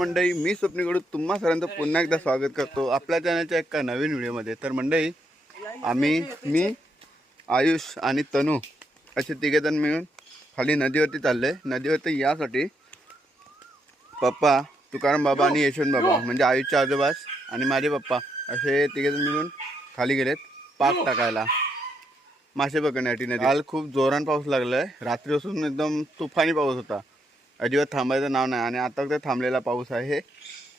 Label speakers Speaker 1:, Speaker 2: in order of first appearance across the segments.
Speaker 1: मंडळी मी स्वप्नीकडून तुम्हा सर्वांचं पुन्हा एकदा स्वागत करतो आपल्या चॅनलच्या एका नवीन व्हिडिओमध्ये. तर मंडळी आम्ही मी आयुष आणि तनू असे तिघेजण मिळून खाली नदीवरती चालले नदीवरती यासाठी पप्पा तुकाराम बाबा आणि यशवंत बाबा म्हणजे आयुषचे आजोबास आणि माझे पप्पा असे तिघेजण मिळून खाली गेलेत पाक टाकायला. मासे पकडण्यासाठी नदी. काल खूप जोरान पाऊस लागलाय. रात्रीपासून एकदम तुफानी पाऊस होता. अजिबात थांबायचं नाव नाही. आणि आता ते थांबलेला पाऊस आहे.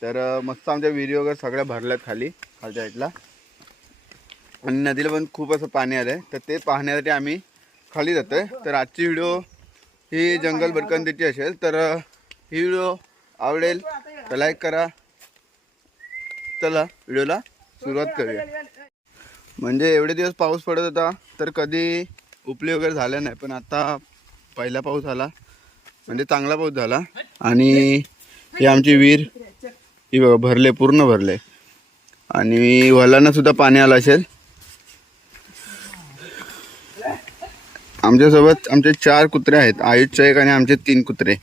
Speaker 1: तर मस्त आमच्या विहिरी वगैरे सगळ्या भरल्यात खाली खालच्या साईडला. आणि नदीला पण खूप असं पाणी आलं आहे तर ते पाहण्यासाठी आम्ही खाली जातो आहे तर आजची व्हिडिओ ही जंगल भटकंतीची असेल तर ही व्हिडिओ आवडेल तर लाईक करा. चला व्हिडिओला सुरुवात करूया. म्हणजे एवढे दिवस पाऊस पडत होता तर कधी उपली वगैरे झालं नाही. पण आता पहिला पाऊस आला. म्हणजे चांगला पाऊस झाला. आणि ही आमची विहीर ही भरले पूर्ण भरले. आणि वलांना सुद्धा पाणी आलं असेल. आमच्यासोबत आमचे चार कुत्रे आहेत. आयुषचे एक आणि आमचे तीन कुत्रे.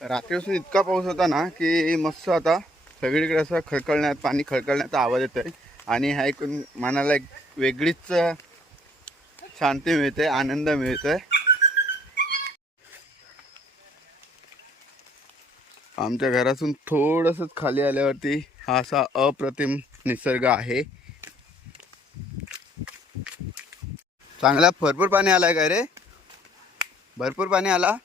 Speaker 1: रात्रीपासून इतका पाऊस होता ना की मस्त आता सगळीकडे असं खळखळण्यात पाणी खळखळण्याचा आवाज येतो आहे आणि हा ऐकून मनाला एक वेगळीच शांती मिळते आनंद मिळतोय. आमच्या घरातून थोडंसंच खाली आल्यावरती हा असा अप्रतिम निसर्ग आहे. चांगला भरपूर पाणी आलाय का रे? भरपूर पाणी आला?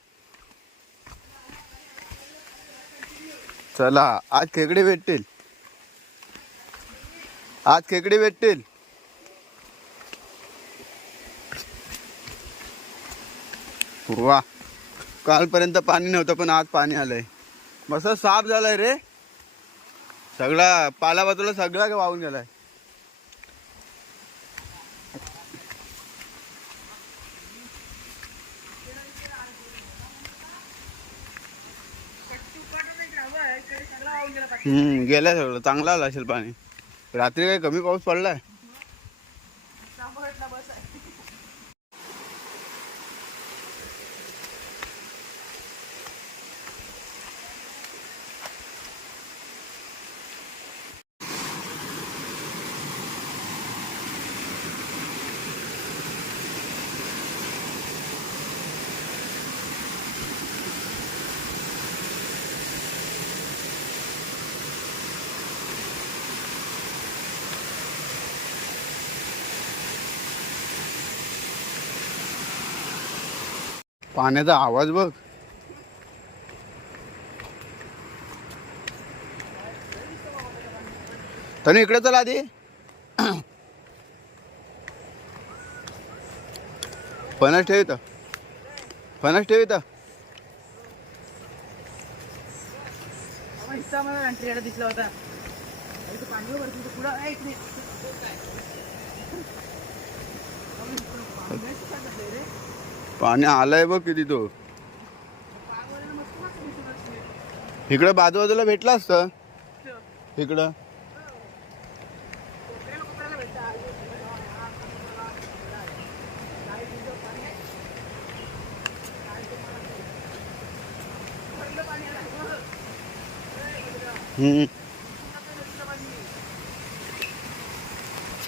Speaker 1: चला आज खेकडे भेटतील. आज खेकडे भेटतील. वा कालपर्यंत पाणी नव्हतं पण आज पाणी आलंय. मस्त साफ झालाय रे. सगळा पालापातोला सगळा सगळा वाहून गेलाय. हम्म गेलाय सगळं. चांगला आला असेल पाणी. रात्री काही कमी पाऊस पडलाय? पाण्याचा आवाज बघ. तनु इकडे चला आधी. फणस ठेवित फणस
Speaker 2: ठेवित मला दिसला होता. पाणी
Speaker 1: आलंय बघ किती तो. इकडं बाजूबाजूला भेटला असतं इकडं.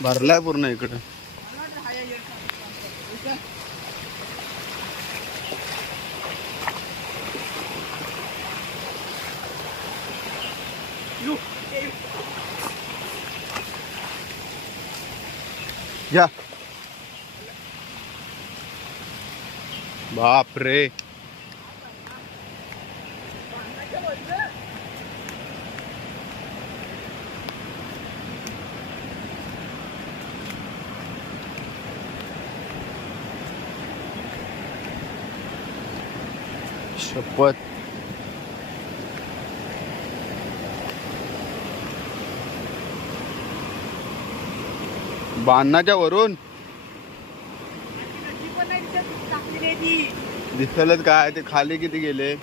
Speaker 1: भरलाय पूर्ण इकडं. या. बाप रे शपथ बांधण्याच्या वरून दिसलच काय ते खाली किती गेले?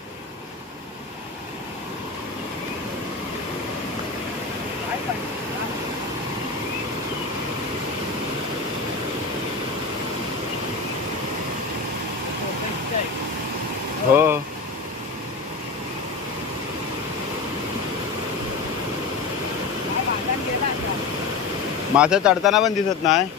Speaker 1: हो. माझं चढताना पण दिसत नाही.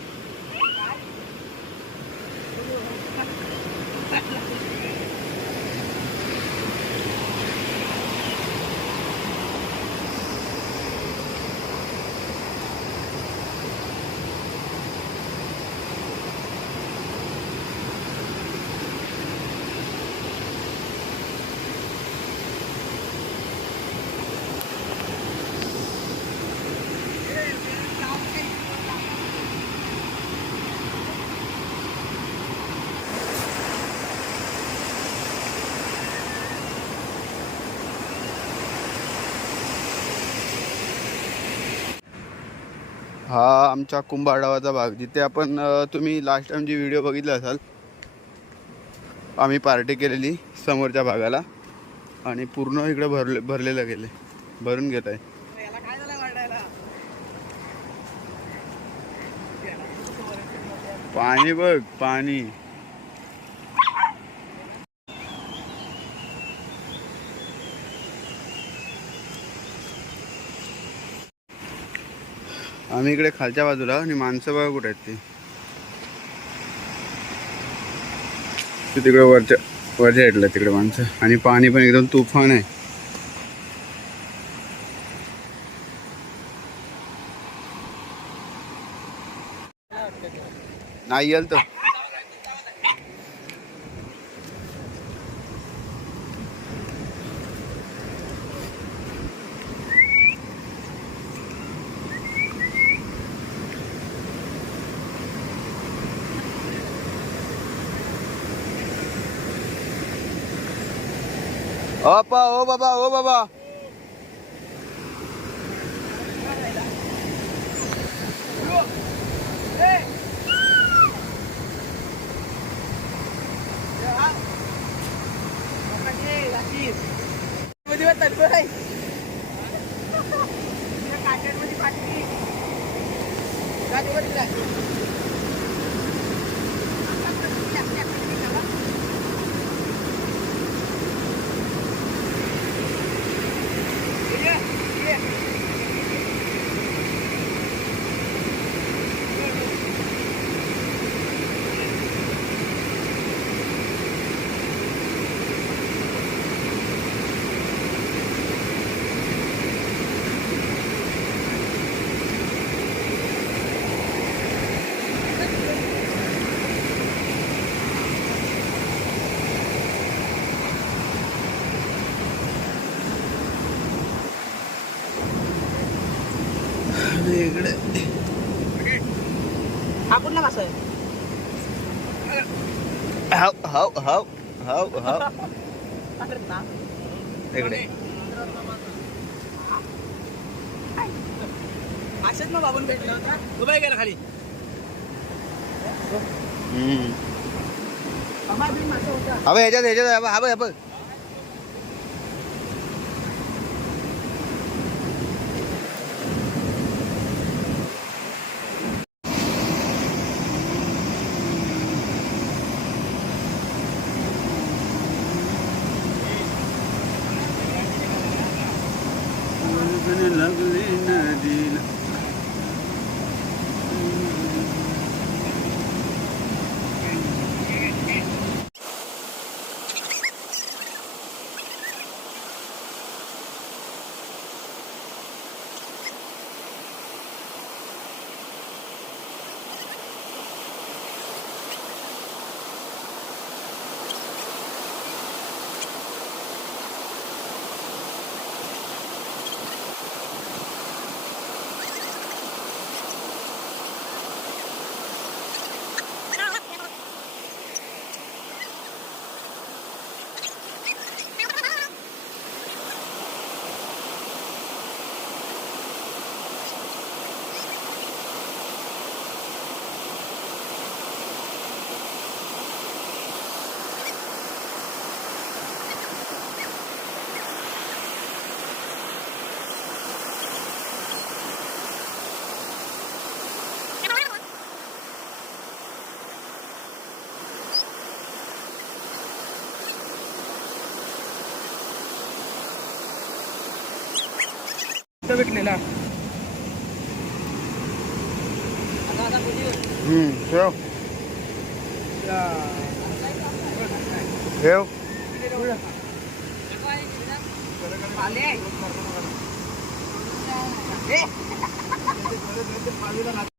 Speaker 1: हा आमच्या कुंभाडावाचा भाग जिथे आपण तुम्ही लास्ट टाइम जी व्हिडिओ बघितला असाल आम्ही पार्टी केलेली समोरच्या भागाला आणि पूर्ण इकडे भरले भरलेलं गेले भरून घेत आहे. पाणी बघ पाणी. आम्ही इकडे खालच्या बाजूला आणि माणसं बघा कुठे आहेत ती. तिकडे वरच्या वरच्या साईडला तिकडे माणसं. आणि पाणी पण एकदम तुफान आहे. नाही येईल तर अप्पा ओ बाबा ओ बाबा इकडे
Speaker 2: हा कुठला मासा आहे
Speaker 1: हाव हाव हाव
Speaker 2: ना.
Speaker 1: इकडे.
Speaker 2: असेच मग बाबून भेटला होता. उभा गेला खाली?
Speaker 1: हम्म. अबे ह्याच्यात ह्याच्यात हा बघ हा बघ. लागली नदीला
Speaker 2: इथं भेटलेला
Speaker 1: हम्म, ठेव ठेव Gấp.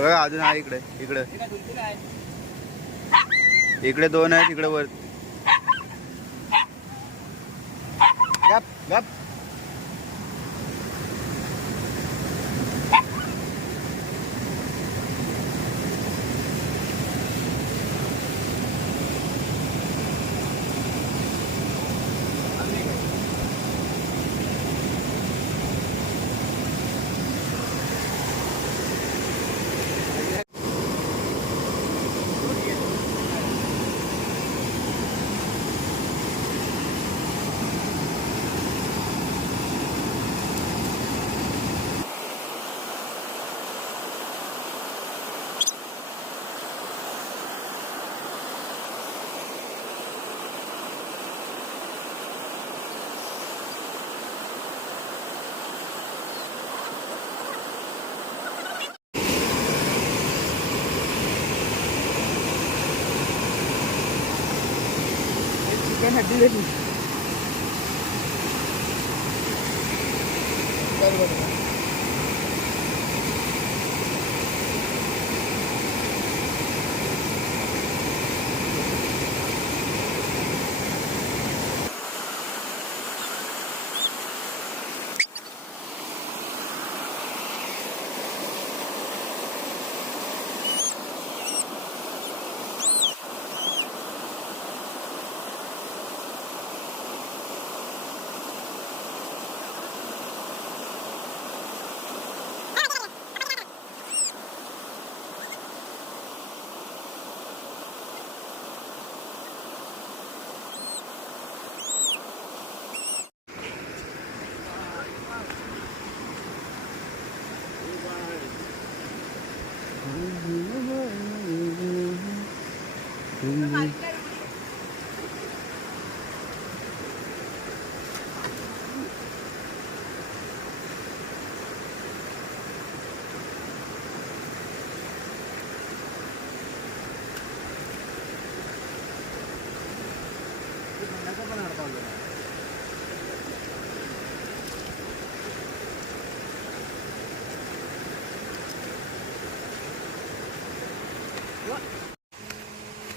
Speaker 1: बघा अजून आहे इकडे इकडे. इकडे दोन आहेत इकडे वर गप गप.
Speaker 2: हड्डी देखी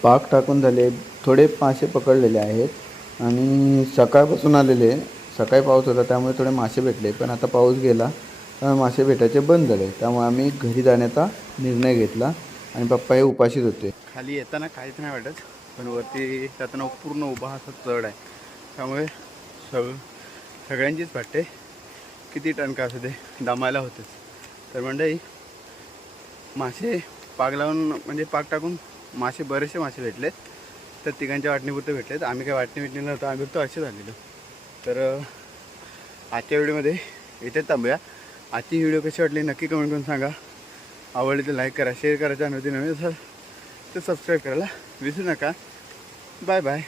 Speaker 1: पाक टाकून झाले थोडे मासे पकडलेले आहेत आणि सकाळपासून आलेले सकाळी पाऊस होता त्यामुळे थोडे मासे भेटले पण आता पाऊस गेला त्यामुळे मासे भेटायचे बंद झाले त्यामुळे आम्ही घरी जाण्याचा निर्णय घेतला आणि पप्पा हे उपाशीच होते. खाली येताना काहीच नाही वाटत पण वरती जाताना पूर्ण उभा असा चढ आहे. त्यामुळे सग सगळ्यांचीच वाटते किती टन का असू दे दमायला होतेच. तर मंडळी मासे पाक लावून म्हणजे पाक टाकून मासे बरेचसे मासे भेटलेत. तर तिघांच्या वाटणीपुरते भेटलेत. आम्ही काय वाटणी भेटली नव्हतं. आम्ही फक्त असे झालेलो. तर आजच्या व्हिडिओमध्ये इथेच थांबूया. आजची व्हिडिओ कशी वाटली नक्की कमेंट करून सांगा. आवडली तर लाईक करा शेअर करा चॅनल नवीन असाल तर सबस्क्राईब करायला विसरू नका. Bye bye